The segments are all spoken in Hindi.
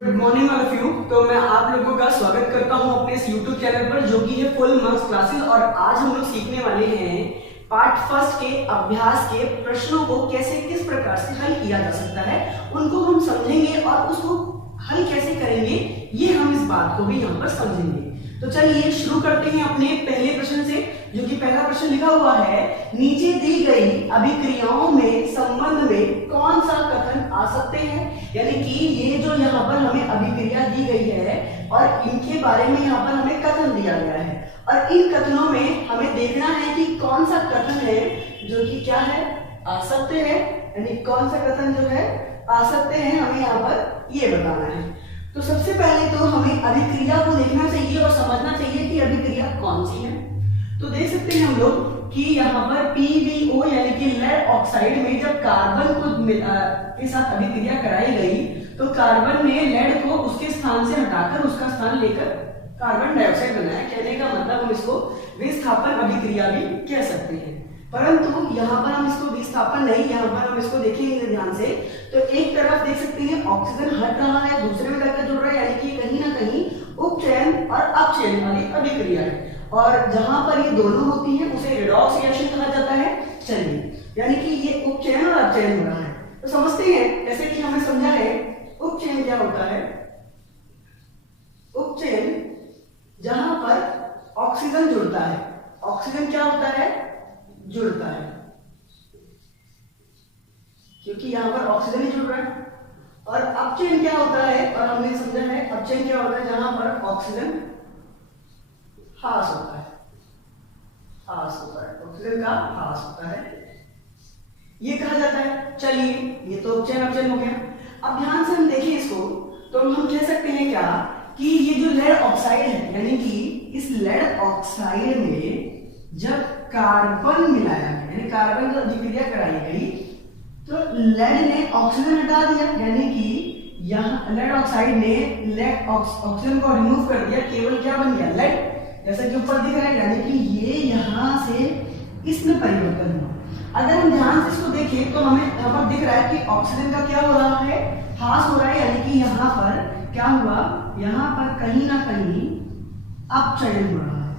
Good morning all of you. तो मैं आप लोगों का स्वागत करता हूं अपने इस YouTube चैनल पर जो कि है फुल मार्क्स क्लासेस। और आज हम लोग सीखने वाले हैं पार्ट फर्स्ट के अभ्यास के प्रश्नों को कैसे किस प्रकार से हल किया जा सकता है, उनको हम समझेंगे और उसको हल कैसे करेंगे ये हम इस बात को भी यहाँ पर समझेंगे। तो चलिए शुरू करते हैं अपने पहले प्रश्न से, जो कि पहला प्रश्न लिखा हुआ है, नीचे दी गई अभिक्रियाओं में संबंध में कौन सा कथन आ सकते हैं। यानी कि ये जो यहाँ पर हमें अभिक्रिया दी गई है और इनके बारे में यहाँ पर हमें कथन दिया गया है और इन कथनों में हमें देखना है कि कौन सा कथन है जो कि क्या है, आ सकते हैं। यानी कौन सा कथन जो है आ सकते हैं हमें यहाँ पर ये बताना है। तो सबसे पहले तो हमें अभिक्रिया को देखना चाहिए और समझना चाहिए कि अभिक्रिया कौन सी है। तो देख सकते हैं हम लोग कि यहाँ पर PbO यानी कि लेड ऑक्साइड में जब कार्बन को के साथ अभिक्रिया कराई गई तो कार्बन ने लेड को उसके स्थान से हटाकर उसका स्थान लेकर कार्बन डाइऑक्साइड बनाया। कहने का मतलब हम इसको विस्थापन अभिक्रिया भी कह सकते हैं, परंतु यहाँ पर हम इसको विस्थापन नहीं, यहाँ पर हम इसको देखेंगे ध्यान से। तो एक तरफ देख सकते हैं ऑक्सीजन हट रहा है, दूसरे में जाकर जुड़ रहा है, यानी कि कहीं ना कहीं उपचयन और अपचयन वाली अभिक्रिया है। और जहां पर ये दोनों होती हैं उसे रेडॉक्स रिएक्शन कहा जाता है। चलिए, यानी कि ये उपचयन और अपचयन हो रहा है। तो समझते हैं, जैसे कि हमें समझा है उपचयन क्या होता है। उपचयन जहां पर ऑक्सीजन जुड़ता है, ऑक्सीजन क्या होता है, जुड़ता है, क्योंकि यहां पर ऑक्सीजन ही जुड़ रहा है। और अपचयन क्या होता है, और हमने समझा है अपचयन क्या होता है, जहां पर ऑक्सीजन ह्रास होता है, ह्रास होता है, ऑक्सीजन का ह्रास होता है, ये कहा जाता है। चलिए, ये तो उपचयन अपचयन हो गया। अब ध्यान से हम देखें इसको, तो हम कह सकते हैं क्या कि ये जो लेड ऑक्साइड है, यानी कि इस लेड ऑक्साइड में जब कार्बन मिलाया गया, यानी कार्बन जब अभिक्रिया कराई गई तो लेड ने ऑक्सीजन हटा दिया, यानी कि यहाँ लेड ऑक्साइड ने लेड ऑक्सीजन को रिमूव कर दिया, केवल क्या बन गया, लेड, जैसा कि ऊपर दिख रहा है। यानी कि ये यहां से इसमें परिवर्तन हुआ। अगर हम ध्यान से इसको देखें तो हमें यहाँ पर दिख रहा है कि ऑक्सीजन का क्या हो रहा है, ह्रास हो रहा है, यानी कि यहाँ पर क्या हुआ, यहाँ पर कहीं ना कहीं अपचयन हो रहा है,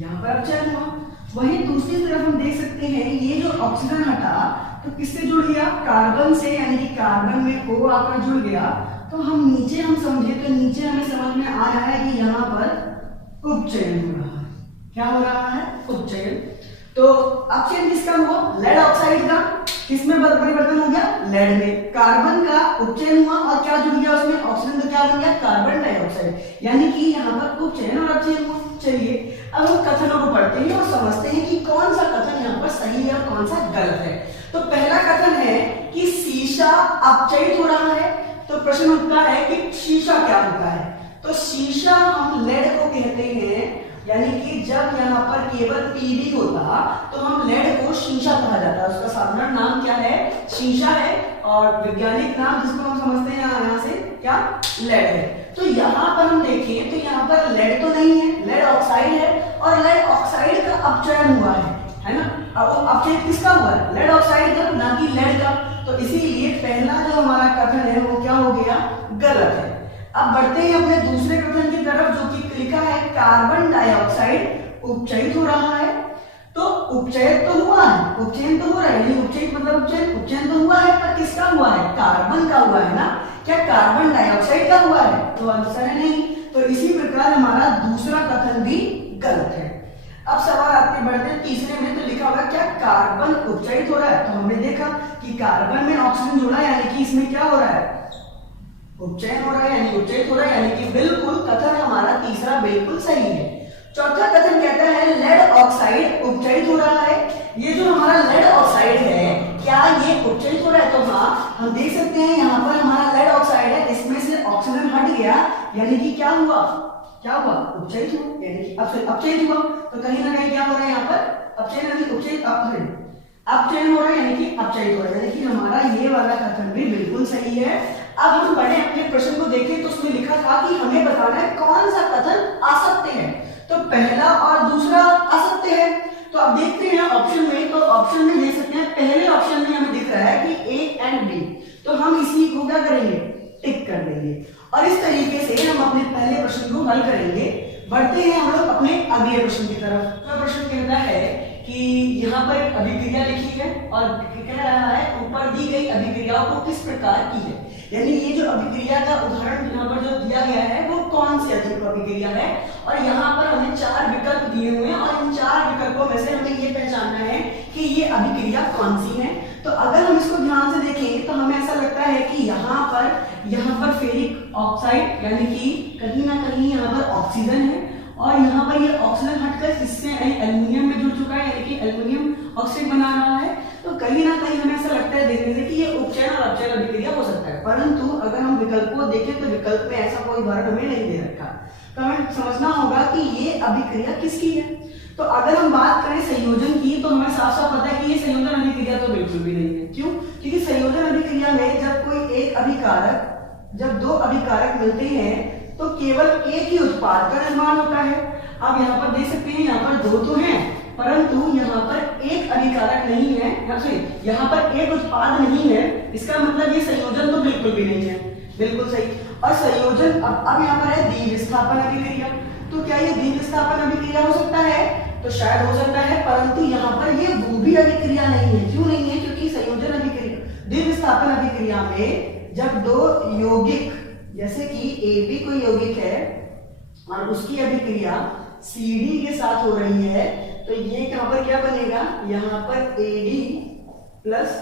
यहाँ पर अपचयन हुआ। वहीं दूसरी तरफ हम देख सकते हैं ये जो ऑक्सीजन हटा तो किससे जुड़ गया, कार्बन से, यानी कि कार्बन में O आकर जुड़ गया। तो हम नीचे हम समझे तो नीचे हमें समझ में आ रहा है कि यहाँ पर उपचयन हो रहा है। क्या हो रहा है, उपचयन। तो अपचयन किसका हुआ, लेड ऑक्साइड का, किसमें परिवर्तन हो गया, लेड में। कार्बन का उपचयन हुआ और क्या जुड़ गया उसमें, ऑक्सीजन, तो क्या बन गया, कार्बन डाइऑक्साइड, यानी कि यहाँ पर उपचयन और अपचयन हुआ। चलिए, अब हम कथनों को पढ़ते हैं और समझते हैं कि कौन सा कथन यहाँ पर सही है और कौन सा गलत है। तो पहला कथन है कि सीसा अपचयित हो रहा है। तो प्रश्न उठता है कि सीसा क्या होता है। तो सीसा हम लेड को कहते हैं, यानी कि जब यहाँ पर केवल Pb होता तो हम लेड को सीसा कहा जाता है। उसका साधारण नाम क्या है, सीसा है, और वैज्ञानिक नाम जिसको हम समझते हैं यहाँ से क्या, लेड है। तो यहाँ पर हम देखें तो यहाँ पर लेड तो नहीं है, लेड ऑक्साइड है, और लेड ऑक्साइड का अपचयन हुआ है ना। अब अपचयन किसका हुआ है, लेड ऑक्साइड का, ना कि लेड का। तो इसीलिए पहला जो हमारा कथन है वो क्या हो गया, गलत है। अब बढ़ते हैं अपने दूसरे कथन की तरफ, जो कि लिखा है कार्बन डाइऑक्साइड उपचयित हो रहा है। तो उपचयित तो हुआ है, उपचयन तो हो रहा है, उपचयित मतलब उपचयन तो हुआ है, पर किसका हुआ है, कार्बन का हुआ है ना। क्या कार्बन डाइऑक्साइड का हुआ है, तो आंसर है नहीं। तो इसी प्रकार हमारा दूसरा कथन भी गलत है। अब सवाल आगे बढ़ते हैं तीसरे में, तो लिखा होगा क्या कार्बन उपचयित हो रहा है। तो हमने देखा कि कार्बन में ऑक्सीजन जुड़ा है, यानी कि इसमें क्या हो रहा है, उपचयन हो रहा है, यानी उपचयित हो रहा है, यानी कि बिल्कुल कथन हमारा तीसरा बिल्कुल सही है। चौथा कथन कहता है लेड ऑक्साइड उपचयित हो रहा है। ये जो हमारा लेड ऑक्साइड है, क्या ये उपचयित हो रहा है, तो हाँ, हम देख सकते हैं यहाँ पर हमारा लेड ऑक्साइड है, इसमें से ऑक्सीजन हट गया, यानी कि क्या हुआ, क्या हुआ, उपचयित हुआ, यानी कि अपचयित हुआ। तो कहीं ना कहीं क्या हो रहा है यहाँ पर, अपचयन यानी उपचयित, अपचयन हो रहा है, यानी कि अपचयित हो रहा है, यानी कि हमारा ये वाला कथन भी बिल्कुल सही है। अब हम पढ़े अपने प्रश्न को देखें तो उसमें लिखा था कि हमें बताना है कौन सा कथन आ सकते हैं। तो पहला और दूसरा आ सकते हैं। तो अब देखते हैं ऑप्शन में, तो ऑप्शन में देख सकते हैं पहले ऑप्शन में हमें दिख रहा है कि A एंड B, तो हम इसी को क्या करेंगे, टिक कर देंगे। और इस तरीके से हम अपने पहले प्रश्न को हल करेंगे। बढ़ते हैं हम लोग अपने अगले प्रश्न की तरफ। तो प्रश्न कहता है कि यहाँ पर एक अभिक्रिया लिखी है और कह रहा है ऊपर दी गई अभिक्रियाओं को किस प्रकार की है, यानी ये जो अभिक्रिया का उदाहरण यहाँ पर जो दिया गया है वो कौन सी अभिक्रिया है, और यहाँ पर हमें 4 विकल्प दिए हुए हैं और इन 4 विकल्पों में से हमें ये पहचानना है कि ये अभिक्रिया कौन सी है। तो अगर हम इसको ध्यान से देखेंगे तो हमें ऐसा लगता है कि यहाँ पर फेरिक ऑक्साइड यानी कि कहीं ना कहीं यहाँ पर ऑक्सीजन है और यहाँ पर ये ऑक्सीजन हटकर इससे एल्युमिनियम में जुड़ चुका है, यानी कि एल्युमिनियम ऑक्साइड बना रहा है। तो कहीं ना कहीं हमें ऐसा लगता है देखने से कि ये उपचयन और अपचयन अभिक्रिया हो सकता है, परंतु अगर हम विकल्प को देखें तो विकल्प में ऐसा कोई उदाहरण हमें नहीं दे रखा। तो हमें समझना होगा कि ये अभिक्रिया किसकी है। तो अगर हम बात करें संयोजन की तो हमें साफ साफ पता है कि ये संयोजन अभिक्रिया तो बिल्कुल भी नहीं है। क्यों? क्योंकि संयोजन अभिक्रिया में जब कोई एक अभिकारक जब 2 अभिकारक मिलते हैं तो केवल एक ही उत्पाद का निर्माण होता है। अब यहाँ पर देख सकते हैं यहाँ पर 2 तो हैं परंतु यहाँ पर एक अभिकारक नहीं है, यहाँ पर एक उत्पाद नहीं है। इसका मतलब ये संयोजन तो बिल्कुल भी नहीं है। बिल्कुल सही। और संयोजन अब यहाँ पर है द्विविस्थापन अभिक्रिया। तो क्या ये द्विविस्थापन अभिक्रिया हो सकता है? तो शायद हो सकता है, परंतु यहाँ पर ये वो भी अभिक्रिया नहीं है। क्यों नहीं है? क्योंकि संयोजन अभिक्रिया द्विविस्थापन अभिक्रिया में जब 2 यौगिक जैसे कि AB कोई यौगिक है और उसकी अभिक्रिया CD के साथ हो रही है तो ये यहाँ पर क्या बनेगा? यहाँ पर AD प्लस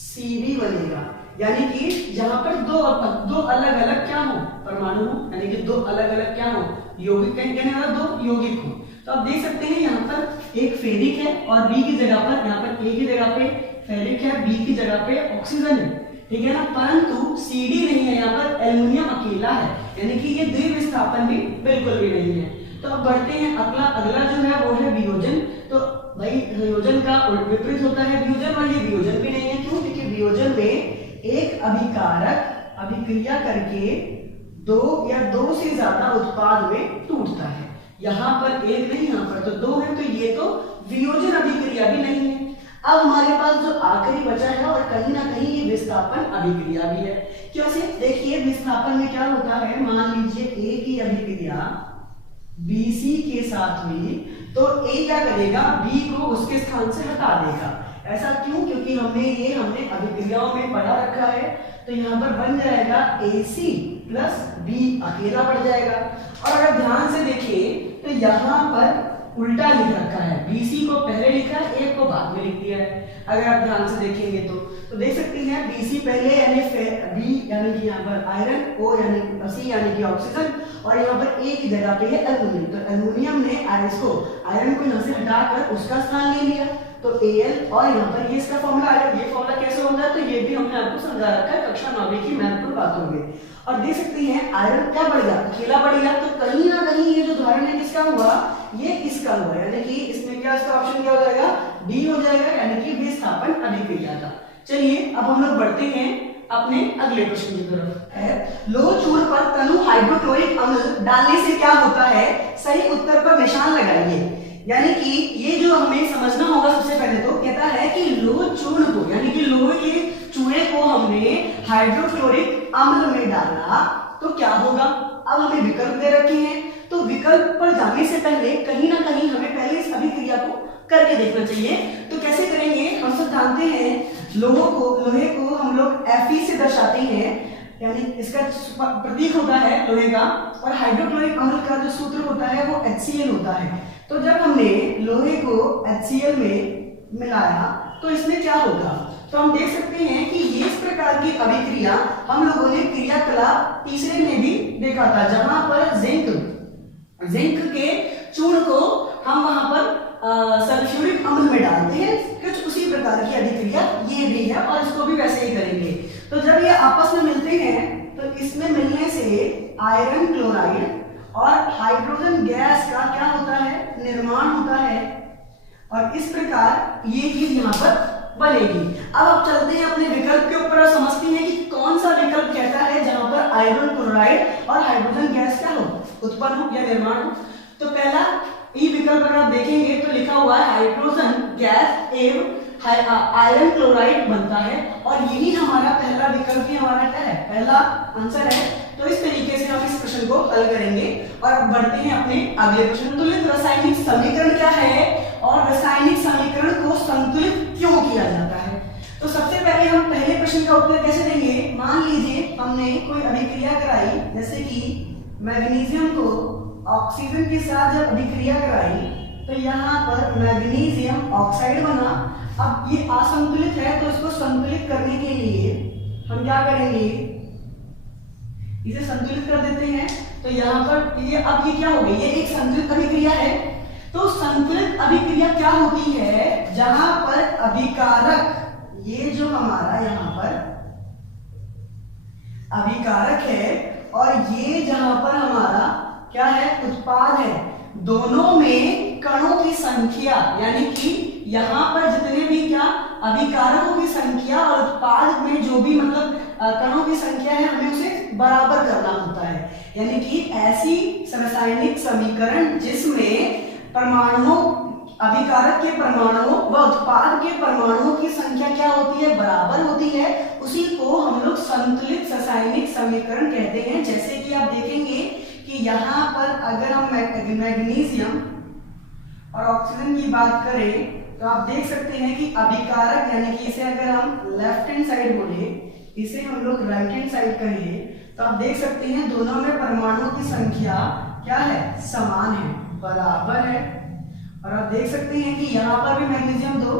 CD बनेगा, यानी कि यहाँ पर दो अलग अलग क्या हो परमाणु हो, यानी कि 2 अलग अलग क्या हो यौगिक, कहने वाला 2 यौगिक हो। तो आप देख सकते हैं यहाँ पर एक फेरिक है और B की जगह पर यहाँ पर A की जगह पे फेरिक है, B की जगह पे ऑक्सीजन है, ठीक है ना। परंतु CD नहीं है, यहाँ पर एल्युमिनियम अकेला है, यानी कि ये द्विविस्थापन भी बिल्कुल भी नहीं है। तो अब बढ़ते हैं अगला जो है वो है वियोजन। तो भाई संयोजन का विपरीत होता है वियोजन, और ये वियोजन भी नहीं है। क्यों? क्योंकि वियोजन में एक अभिकारक अभिक्रिया करके 2 या 2 से ज्यादा उत्पाद में टूटता है। यहाँ पर एक नहीं, यहाँ पर तो 2 है, तो ये तो वियोजन अभिक्रिया भी नहीं है। अब हमारे पास जो आखिरी बचा है और कहीं ना कहीं ये विस्थापन अभिक्रिया भी है। कैसे? देखिए विस्थापन में क्या होता है, मान लीजिए A की अभिक्रिया BC के साथ हुई तो A क्या करेगा? B को उसके स्थान से हटा देगा। ऐसा क्यों? क्योंकि हमने अभिक्रियाओं में पढ़ा रखा है। तो यहाँ पर बन जाएगा AC प्लस B अकेला बढ़ जाएगा। और अगर ध्यान से देखें तो यहाँ पर उल्टा लिख रखा है, BC को पहले लिखा है, A को बाद में लिख दिया है। अगर आप ध्यान से देखेंगे तो देख सकते हैं BC पहले यानी B यानी कि यहाँ पर आयरन, O यानी C यानी कि ऑक्सीजन, और यहाँ पर A की जगह पे है एल्युमिनियम। तो एल्युमिनियम ने आयरन को यहाँ से हटाकर उसका स्थान ले लिया तो Al, और यहाँ पर ये इसका फॉर्मूला आया। ये फॉर्मूला कैसे होता है तो ये भी हमने आपको समझा रखा है कक्षा 9वीं की महत्वपूर्ण बातों में। और देख सकते हैं आयरन क्या बढ़ गया? अकेला बढ़ गया। तो कहीं ना कहीं ये जो उदाहरण है किसका हुआ? ये इसका हुआ, यानी कि इसमें क्या इसका ऑप्शन क्या हो जाएगा? D हो जाएगा, यानी कि विस्थापन अभिक्रिया का। चलिए अब हम लोग बढ़ते हैं अपने अगले प्रश्न की तरफ। लोह चूर्ण पर तनु हाइड्रोक्लोरिक अम्ल डालने से क्या होता है? सही उत्तर पर निशान लगाइए। यानी कि ये जो हमें समझना होगा सबसे पहले तो कहता है कि लोह चूर्ण को, यानी कि लोहे के चूहे को हमने हाइड्रोक्लोरिक अम्ल में डाला तो क्या होगा? अब हमें विकल्प दे रखे हैं, तो विकल्प पर जाने से पहले कहीं ना कहीं हमें पहले इस अभिक्रिया को करके देखना चाहिए। तो कैसे करेंगे? हम सब जानते हैं लोहे को हम लोग Fe से दर्शाते हैं, यानी इसका प्रतीक होता है लोहे का, और हाइड्रोक्लोरिक अम्ल का जो सूत्र होता है वो HCl होता है। तो जब हमने लोहे को HCl में मिलाया तो इसमें क्या होगा? तो हम देख सकते हैं कि ये इस प्रकार की अभिक्रिया हम लोगों ने क्रियाकलाप तीसरे में भी देखा था, जहां पर जिंक के चूर्ण को हम वहां पर सल्फ्यूरिक अम्ल में डालते हैं। कुछ उसी प्रकार की अभिक्रिया ये भी है और इसको भी वैसे ही करेंगे। तो जब ये आपस में मिलते हैं तो इसमें मिलने से आयरन क्लोराइड और हाइड्रोजन गैस का क्या होता है? निर्माण होता है, और इस प्रकार ये चीज यहाँ पर बनेगी। अब आप चलते हैं अपने विकल्प के ऊपर और समझते हैं कि कौन सा विकल्प कहता है जहां पर आयरन क्लोराइड और हाइड्रोजन गैस क्या हो? उत्पन्न हो या निर्माण हो। तो पहला ई विकल्प अगर आप देखेंगे तो लिखा हुआ है हाइड्रोजन गैस एवं आयरन क्लोराइड बनता है। और यही हमारा पहला विकल्प ही हमारा क्या है, पहला आंसर है। तो इस तरीके से हम इस प्रश्न को हल करेंगे और अब बढ़ते हैं अपने अगले प्रश्न। संतुलित रासायनिक समीकरण क्या है और रासायनिक समीकरण को संतुलित क्यों किया जाता है। तो सबसे पहले हम पहले प्रश्न का उत्तर कैसे देंगे। मान लीजिए हमने कोई अभिक्रिया कराई, जैसे कि मैग्नीशियम को ऑक्सीजन के साथ जब अभिक्रिया कराई तो यहाँ पर मैग्नीशियम ऑक्साइड बना। अब ये असंतुलित है तो इसको संतुलित करने के लिए हम क्या करेंगे, इसे संतुलित कर देते हैं। तो यहाँ पर ये अब ये क्या हो गई, ये एक संतुलित अभिक्रिया है। तो संतुलित अभिक्रिया क्या होती है, जहां पर अभिकारक, ये जो हमारा यहाँ पर अभिकारक है और ये जहां पर हमारा क्या है, उत्पाद है, दोनों में कणों की संख्या, यानी कि यहाँ पर जितने भी क्या अभिकारकों की संख्या और उत्पाद में जो भी मतलब कणों की संख्या है, हमें उसे बराबर करना होता है। यानी कि ऐसी रासायनिक समीकरण जिसमें परमाणुओं, अभिकारक के परमाणुओं व उत्पाद के परमाणुओं की संख्या क्या होती है, बराबर होती है, उसी को हम लोग संतुलित रासायनिक समीकरण कहते हैं। जैसे कि आप देखेंगे कि यहाँ पर अगर हम मैग्नीशियम और ऑक्सीजन की बात करें तो आप देख सकते हैं कि अभिकारक, यानी कि इसे अगर हम लेफ्ट हैंड साइड बोले, इसे हम लोग राइट हैंड साइड कहें, तो आप देख सकते हैं दोनों में परमाणुओं की संख्या क्या है, समान है, बराबर है। और आप देख सकते हैं कि यहाँ पर भी मैग्नीशियम 2,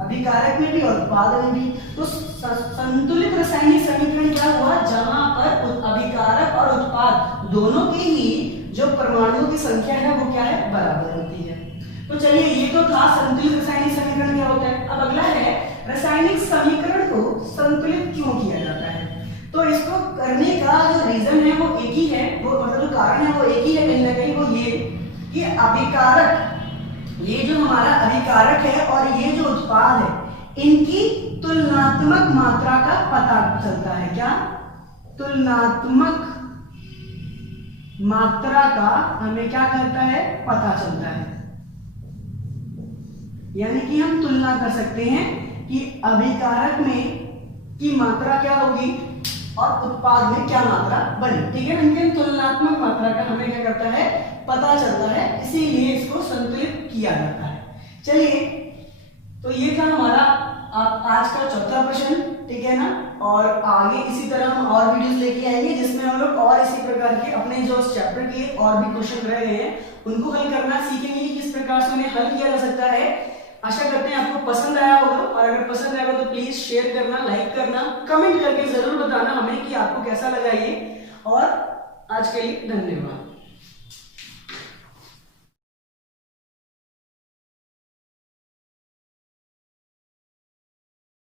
अभिकारक में भी और उत्पाद में भी। तो संतुलित रासायनिक समीकरण क्या हुआ, जहां पर अभिकारक और उत्पाद दोनों की ही जो परमाणुओं की संख्या है वो क्या है, बराबर होती है। तो चलिए ये तो था संतुलित रासायनिक समीकरण क्या होता है। अब अगला है रासायनिक समीकरण को संतुलित क्यों किया जाता है। तो इसको करने का जो रीजन है वो एक ही है, वो मतलब जो कारण है वो एक ही है, कहीं ना कहीं वो ये कि अभिकारक, ये जो हमारा अभिकारक है और ये जो उत्पाद है, इनकी तुलनात्मक मात्रा का पता चलता है। क्या, तुलनात्मक मात्रा का हमें क्या करता है, पता चलता है। यानी कि हम तुलना कर सकते हैं कि अभिकारक में की मात्रा क्या होगी और उत्पाद में क्या मात्रा बनी। ठीक है, इनके तुलनात्मक मात्रा का हमें क्या करता है, पता चलता है, इसीलिए इसको संतुलित किया जाता है। चलिए, तो ये था हमारा आज का चौथा प्रश्न, ठीक है ना। और आगे इसी तरह हम और वीडियोस लेके आएंगे जिसमें हम लोग और इसी प्रकार के अपने जो चैप्टर के और भी क्वेश्चन रह गए हैं उनको हल करना सीखेंगे कि किस प्रकार से उन्हें हल किया जा सकता है। आशा करते हैं आपको पसंद आया होगा, और अगर पसंद आया हो तो प्लीज शेयर करना, लाइक करना, कमेंट करके जरूर बताना हमें कि आपको कैसा लगा ये। और आज के लिए धन्यवाद।